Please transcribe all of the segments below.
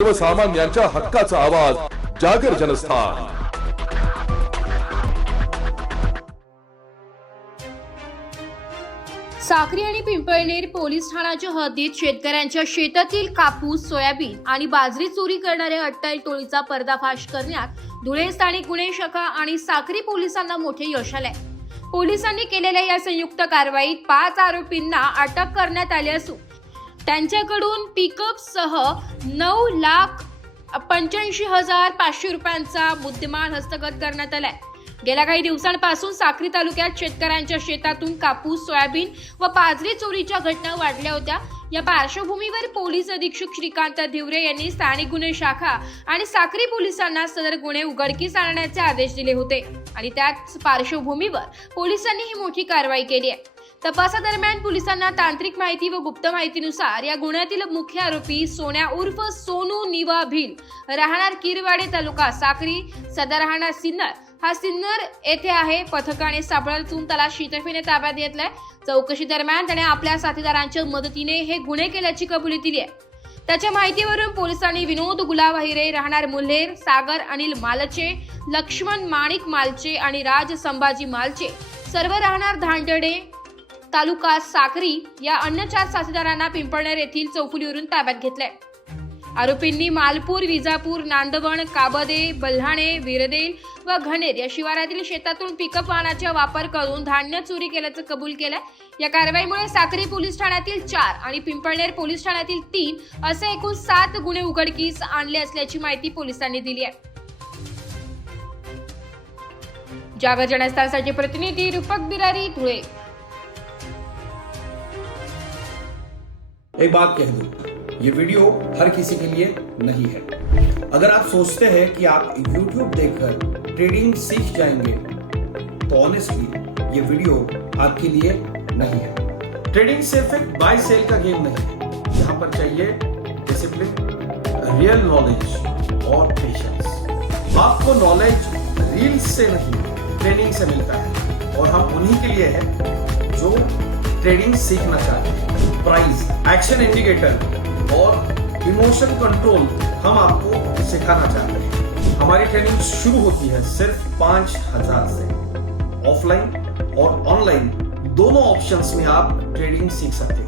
सर्वसामान्यांच्या हक्काचा आवाज जागर जनस्थान। साक्री आणि पिंपळनेर पोलीस ठाण्याच्या हद्दीत शेतकऱ्यांच्या शेतातील कापूस, सोयाबीन आणि बाजरी चोरी करणाऱ्या अट्टल टोळीचा पर्दाफाश करण्यात धुळे स्थानिक गुन्हे शाखा आणि साक्री पोलिसांना मोठे यश आले। पोलिसांनी केलेल्या या संयुक्त कारवाईत 5 आरोपींना अटक करण्यात आली असून त्यांच्याकडून पिकअपसह 9,85,500 रुपयांचा मुद्देमाल हस्तगत करण्यात आलाय। गेल्या काही दिवसांपासून साक्री तालुक्यात शेतकऱ्यांच्या शेतातून कापूस, सोयाबीन व बाजरी चोरीच्या घटना वाढल्या होत्या। या पार्श्वभूमीवर पोलीस अधीक्षक श्रीकांत धिवरे यांनी स्थानिक गुन्हे शाखा आणि साक्री पोलिसांना सदर गुन्हे उघडकीस आणण्याचे आदेश दिले होते आणि त्याच पार्श्वभूमीवर पोलिसांनी ही मोठी कारवाई केली आहे। तपासादरम्यान पोलिसांना तांत्रिक माहिती व गुप्त माहितीनुसार या गुन्ह्यातील मुख्य आरोपी सोन्या उर्फ सोनू निवा भिल, राहणार किरवाडे, तालुका साक्री, सदर राहणार सिन्नर, हा सिन्नर येथे आहे। पथकाने सापळून त्याला शितफीने ताब्यात घेतलाय। चौकशी दरम्यान त्याने आपल्या साथीदारांच्या मदतीने हे गुन्हे केल्याची कबुली दिली आहे। त्याच्या माहितीवरून पोलिसांनी विनोद गुलाब हिरे, राहणार मुल्हेर, सागर अनिल मालचे, लक्ष्मण माणिक मालचे आणि राज संभाजी मालचे, सर्व राहणार धांडडे, तालुका साक्री या अन्य 4 साथीदारांना पिंपळनेर येथील चौफुलीवरून ताब्यात घेतलंय। आरोपींनी मालपूर, विजापूर, नांदवण, काबदे, बल्हाणे, विरदेल व घनेर या शिवारातील शेतातून पिकअप वाहनाचा वापर करून धान्य चोरी केल्याचं कबूल केलंय। या कारवाईमुळे साक्री पोलीस ठाण्यातील 4 आणि पिंपळनेर पोलीस ठाण्यातील 3 असे एकूण 7 गुन्हे उघडकीस आणले असल्याची माहिती पोलिसांनी दिली आहे। जागर जनस्थानसाठी प्रतिनिधी रूपक बिरारी, धुळे। एक बात कह दूं, ये वीडियो हर किसी के लिए नहीं है। अगर आप सोचते हैं कि आप YouTube देखकर ट्रेडिंग सीख जाएंगे, तो ऑनेस्टली ये वीडियो आपके लिए नहीं है। ट्रेडिंग सिर्फ एक बाय सेल का गेम नहीं है। यहाँ पर चाहिए डिसिप्लिन, रियल नॉलेज और पेशेंस। आपको नॉलेज रील्स से नहीं, ट्रेनिंग से मिलता है और हम उन्हीं के लिए हैं जो ट्रेडिंग सीखना चाहते हैं। प्राइस, एक्शन इंडिकेटर और इमोशन कंट्रोल हम आपको सिखाना चाहते हैं। हमारी ट्रेनिंग शुरू होती है सिर्फ 5,000 से। ऑफलाइन और ऑनलाइन दोनों ऑप्शंस में आप ट्रेडिंग सीख सकते हैं।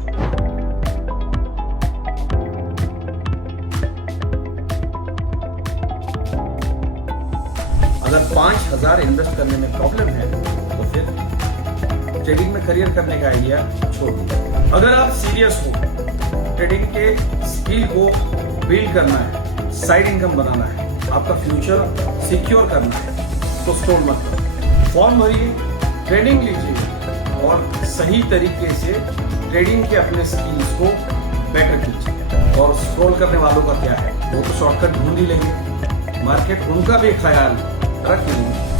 अगर 5,000 इन्वेस्ट करने में प्रॉब्लम है तो फिर ट्रेडिंग में करियर करने का आइडिया छोड़ दीजिए। अगर आप सीरियस हो, ट्रेडिंग के स्किल को बिल्ड करना है, साइड इनकम बनाना है, आपका फ्यूचर सिक्योर करना है, तो स्टॉल मत करो। फॉर्म भरिए, ट्रेनिंग लीजिए और सही तरीके से ट्रेडिंग के अपने स्किल्स को बेटर कीजिए। और स्क्रॉल करने वालों का क्या है, वो तो शॉर्टकट ढूंढ ही लेंगे, मार्केट उनका भी ख्याल रख लेंगे।